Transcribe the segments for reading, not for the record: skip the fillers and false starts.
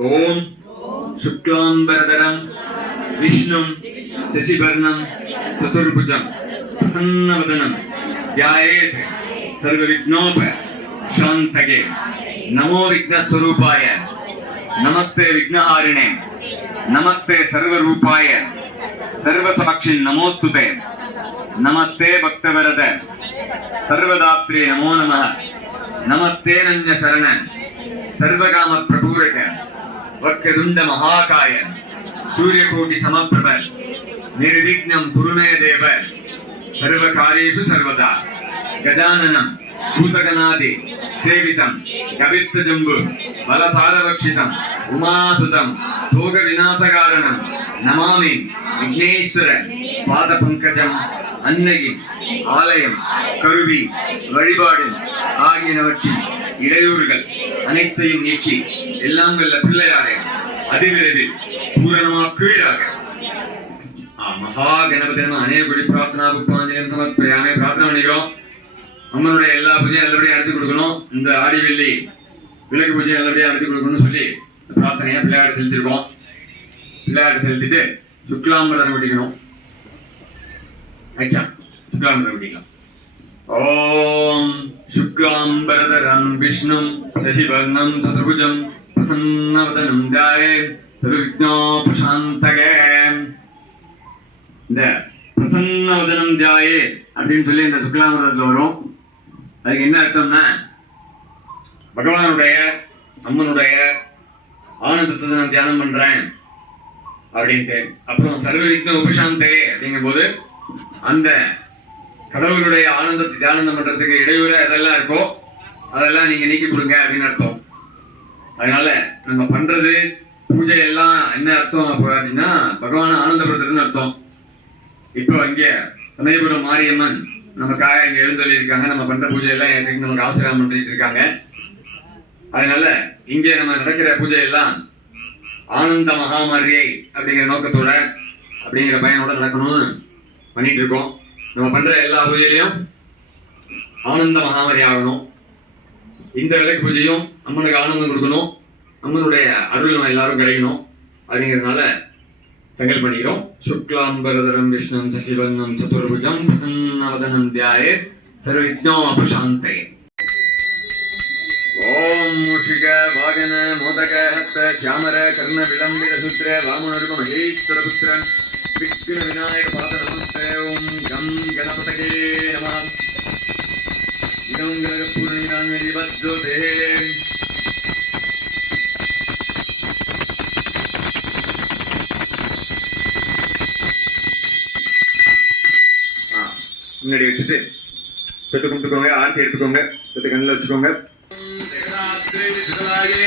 ओम शुक्लांबरधरं विष्णुं शशिवर्णं चतुर्भुजं प्रसन्नवदनं ध्यायेत् सर्वविघ्नोपशान्तये। नमो विघ्नस्वरूपाय, नमस्ते विघ्नहारिणे, नमस्ते सर्वरूपाय, सर्वसमक्षिन् नमोस्तुते, नमस्ते भक्तवरद सर्वदात्रे नमो नमः, नमस्ते नन्य शरण सर्वकाम प्रपूरक वक्रतुंड महाकाय सूर्यकोटि समप्रभ निर्विघ्नं कुरु मे देव सर्वकार्येषु सर्वदा। गजाननं भूतगणादि सेवितं कवित्तजम्बु बलसारवक्षितं उमासुतं भोगविनाशकारणं नमामि विघ्नेश्वर पादपङ्कजम् अन्नगिन् ஆலயம் கருவி வழிபாடு ஆகியனவற்றின் இடையூறுகள் அனைத்தையும் நீக்கி எல்லாம் வல்ல பிள்ளையாரே அதிவிரைவில் பூரணமாக்குவீராக। மகா கணபதி நம அநேக கோடி பிரார்த்தனா புஷ்பாஞ்சலியம் சமர்ப்பயாமி। பிரார்த்தனை பண்ணிக்கிறோம், அம்மனுடைய எல்லா பூஜையும் நல்லபடியாக எடுத்து கொடுக்கணும், இந்த ஆடி வெள்ளி விளக்கு பூஜையும் நல்லபடியாக எடுத்து கொடுக்கணும்னு சொல்லி பிரார்த்தனையா பிள்ளையாடு செலுத்திருக்கோம்। பிள்ளையாடு செலுத்திட்டு சுக்லாம்பரம் படிக்கணும்। अच्छा शुक्लांबरं படிக்கலாம்। ஓம் शुक्लांबरधरं विष्णुं शशिवर्णं चतुर्भुजं प्रसन्नवदनं ध्यायेत् सर्वविघ्नोपशान्तये। இந்த பிரசன்னவதனம் ध्यायेत् அப்படின்னு சொல்லி இந்த சுக்லாம்பரத்துல வரும்। அதுக்கு என்ன அர்த்தம்னா பகவானுடைய அம்மனுடைய ஆனந்தத்தை நான் தியானம் பண்றேன் அப்படின்ட்டு, அப்புறம் சர்வவிக்ன உபசாந்தே அப்படிங்கும் போது அந்த கடவுளுடைய ஆனந்தத்தை தியானம் பண்றதுக்கு இடையூறு அதெல்லாம் இருக்கோ அதெல்லாம் நீங்க நீக்கி கொடுங்க அப்படின்னு அர்த்தம்। அதனால நம்ம பண்றது பூஜை எல்லாம் என்ன அர்த்தம் அப்போ அப்படின்னா பகவானை ஆனந்தப்படுத்துறதுன்னு அர்த்தம்। இப்போ இங்க சமயபுரம் மாரியம்மன் நமக்காக இங்க எழுந்தொல்லி இருக்காங்க, நம்ம பண்ற பூஜை எல்லாம் எனக்கு நமக்கு ஆசீர்வாதம் பண்ணிட்டு இருக்காங்க। அதனால இங்க நம்ம நடக்கிற பூஜை எல்லாம் ஆனந்த மகாமாரியை அப்படிங்கிற நோக்கத்தோட அப்படிங்கிற பயனோட நடக்கணும்னு பண்ணிட்டு இருக்கோம்। நம்ம பண்ற எல்லா பூஜையிலையும் ஆனந்த மகாமாரி ஆகணும், இந்த விளக்கு பூஜையும் அம்மனுக்கு ஆனந்தம் கொடுக்கணும், அம்மனுடைய அருள் நம்ம எல்லாரும் கிடைக்கணும் அப்படிங்கிறதுனால சங்கல்பம் பண்ணிக்கிறோம்। சுக்லாம்பரதரம் விஷ்ணம் சசிவர்ணம் சதுர்புஜம் பிரசன்னவதனம் ध्यायेत् सर्वविघ्नोपशान्तये। ஓம் மூஷிக வாகன மோதக ஹஸ்த சாமர கர்ண விளம்பிர சூத்ர வாமனருக மகேஸ்வர புத்திர விக்ன விநாயக பாத நமஸ்தே। ஓம் கம் கணபதயே நமः। இதம் கணக பூர்ணிமான் விபத்ஜோதே। முன்னாடி வச்சுட்டு தொட்டு கும்பிட்டுக்கோங்க, ஆர்த்தி எடுத்துக்கோங்க, தொட்டு கண்ணில் வச்சுக்கோங்க।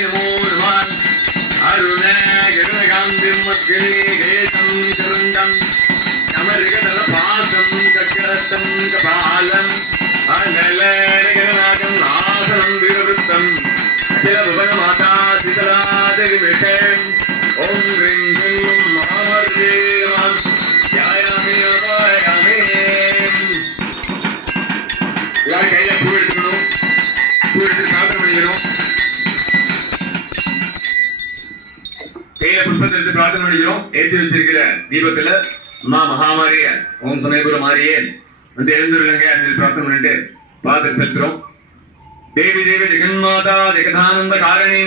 நமோ நமः। அருண கருணகாந்திம் மத்கேதம் சரண்டம் அமர்கதல பாசம் கக்கரத்தம் கபாலம் அனலரகநாதம் ஆசனம் விருத்தம் அகில புவன மாதா சீதலா தேவி மேஷம்। ஓம் க்ரீம் க்ரீம் மகாமர்தே நமः। த்யாயாமி யோகாயாமி। எல்லாரும் கையில பூ எடுத்துக்கணும், பூ எடுத்து சாப்பிட பண்ணிக்கணும், கையில புஷ்பத்தை எடுத்து பிரார்த்தனை பண்ணிக்கிறோம்। ஏற்றி வச்சிருக்கிற தீபத்துல அம்மா மகாமாரிய ஓம் சமயபுர மாரியே வந்து எழுந்துருங்க அப்படின்னு பிரார்த்தனை பண்ணிட்டு பாதத்தை செலுத்துறோம்। தேவி தேவி ஜெகன்மாதா ஜெகதானந்த காரணி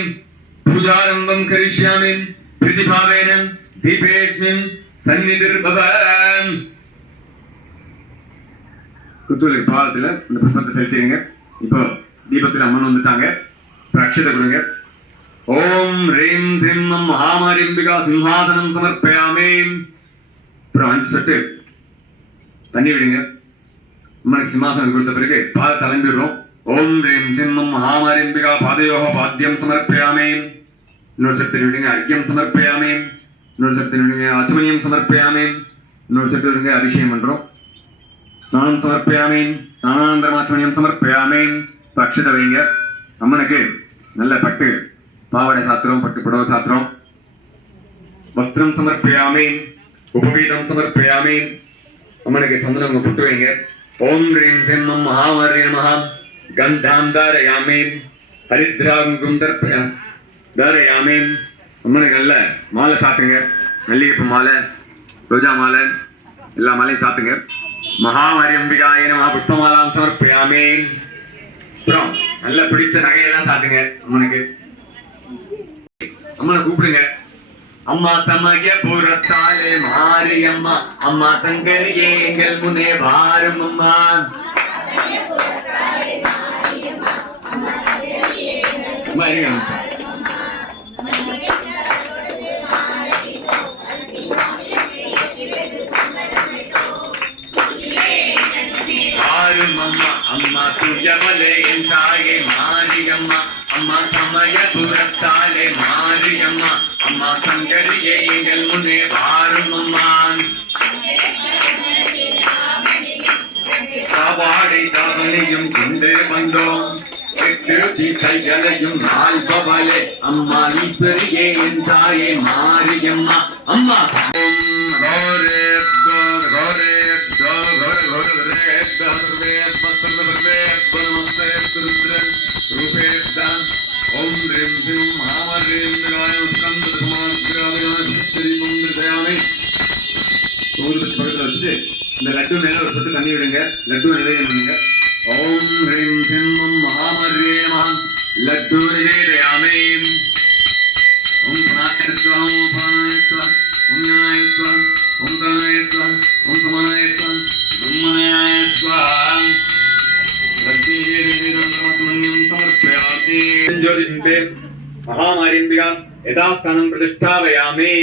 பூஜாரம்பம் கரிஷ்யாமி பிரதிபாவேன தீபேஸ்மின் சந்நிதிர் பவ। குத்துவிளக்கு பாதத்துல இந்த புஷ்பத்தை செலுத்திடுங்க। இப்போ தீபத்துல அம்மன் வந்துட்டாங்க, அக்ஷதை கொடுங்க। ஓம் ரீம் சிம் மகாமாரிம்பிகா சிம்ஹாசனம் சமர்ப்பயாமி। அப்புறம் 5 சொட்டு தண்ணி விடுங்க, அம்மனுக்கு சிம்மாசனம் கொடுத்த பிறகு பாத தலைம்பிடுறோம்। ஓம் ரீம் சிம் மகாமாரிம்பிகா பாதயோக பாத்தியம் சமர்ப்பயாமி। இன்னொரு சொட்டு விடுங்க, அர்க்கியம் சமர்ப்பயாமி। இன்னொரு சொட்டு விடுங்க, ஆச்சமனியம் சமர்ப்பயாமி। இன்னொரு சொட்டு விடுங்க, அபிஷேகம் பண்றோம்। ஸ்நானம் சமர்ப்பயாமி, ஸ்நானானந்தரம் ஆச்சமனியம் சமர்ப்பயாமி। அக்ஷதை வைங்க, அம்மனுக்கு நல்ல பட்டு பாவடை சாத்திரம், பட்டு புடவை சாத்திரம்। வஸ்திரம் சமர்ப்பயாமி, உபவீதம் சமர்ப்பயாமி। அம்மனுக்கு சந்தனம் புட்டு வைங்க। ஓம் ரீம் சிம் மகாமாரி நமः। கந்தாம் தாரயாமி, ஹரித்ராங்கும் தர்ப்பயாமி। அம்மனுக்கு நல்ல மாலை சாத்துங்க. மல்லிகைப்பூ மாலை, ரோஜா மாலை, எல்லா மாலையும் சாத்துங்க. மகாமாரி அம்பிகாய நம புஷ்பமாலாம் சமர்ப்பயாமே. அப்புறம் நல்ல பிடிச்ச நகையெல்லாம் சாத்துங்க அம்மனுக்கு. அம்மனை கூப்பிடுங்க. அம்மா சமய புறத்தாலே மாரியம்மா, அம்மா சங்கரியே எங்கள் முன்னே வாரும் அம்மா. அம்மா அம்மா துயமலே என் தாயே மாரியம்மா, அம்மா சமய புறத்தாலே மாரியம்மா, அம்மா சங்கரியே எங்கள் முன்னே வாரும் அம்மா. காவாடை தாவணியும் கொண்டு வந்தோம், கைகளையும் நாள்பவளே, அம்மா ஈஸ்வரியே என் தாயே மாரியம்மா, அம்மா. இந்த லட்டு மேல ஒரு சொட்டு தண்ணி விடுங்க. லட்டு நிலையம் பண்ணுங்க. ஓம் ஹ்ரீம் சிம்மம் மகாமர்யே நமः. லட்டு நிலையாமே. ஓம் பிராணாய ஸ்வா, ஓம் பிராணாய ஸ்வா, ஓம் ஞானாய ஸ்வா, ஓம் தானாய ஸ்வா, ஓம் சமானாய ஸ்வா, பிரம்மணாய ஸ்வா. லட்டு நிலையம் சமர்ப்பயாமி. ஜோதிஷ்டே மகாமாரிம்பிகா யதாஸ்தானம் பிரதிஷ்டாபயாமி.